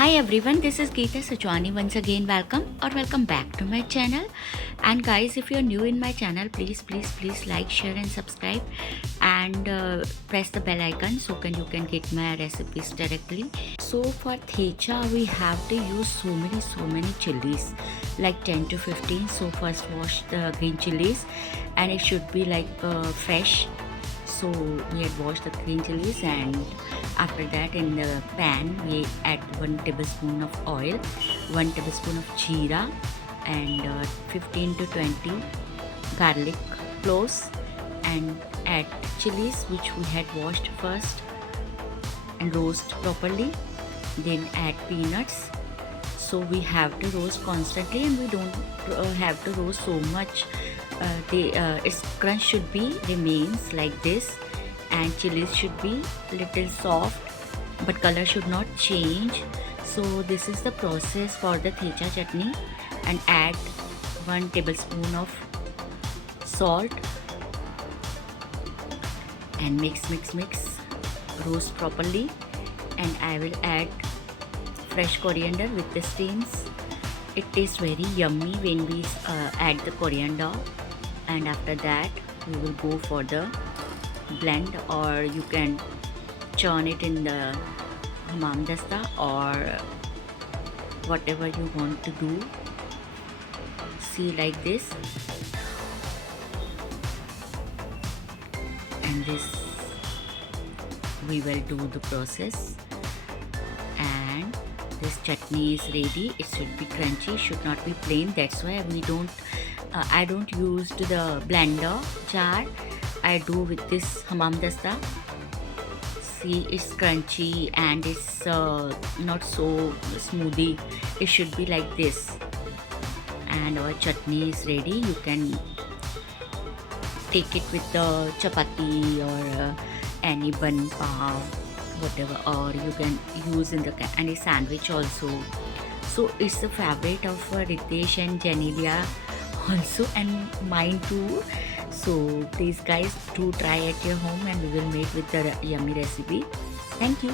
Hi everyone, this is Geeta Sajwani. Once again, welcome back to my channel. And guys, if you're new in my channel, please like, share and subscribe, and press the bell icon so you can get my recipes directly. So for thecha, we have to use so many chilies, like 10 to 15. So first wash the green chilies, and it should be like fresh. So we had washed the green chilies, and after that in the pan we add 1 tablespoon of oil, 1 tablespoon of jeera, and 15 to 20 garlic cloves, and add chilies which we had washed first and roast properly. Then add peanuts. So we have to roast constantly, and we don't have to roast so much. Its crunch should be remains like this, and chilies should be little soft, but color should not change. So this is the process for the thecha chutney. And add 1 tablespoon of salt and mix, roast properly. And I will add fresh coriander with the steams. It tastes very yummy when we add the coriander. And after that we will go for the blend, or you can churn it in the hammam-dasta or whatever you want to do. See, like this, and this we will do the process. And this chutney is ready. It should be crunchy, should not be plain. That's why I don't use the blender jar. I do with this hammam-dasta. See, it's crunchy and it's not so smoothie. It should be like this. And our chutney is ready. You can take it with the chapati or any bun pav, whatever, or you can use in any sandwich also. So it's the favorite of Ritesh and Janelia also, and mine too. So please guys, do try at your home, and we will meet with the yummy recipe. Thank you.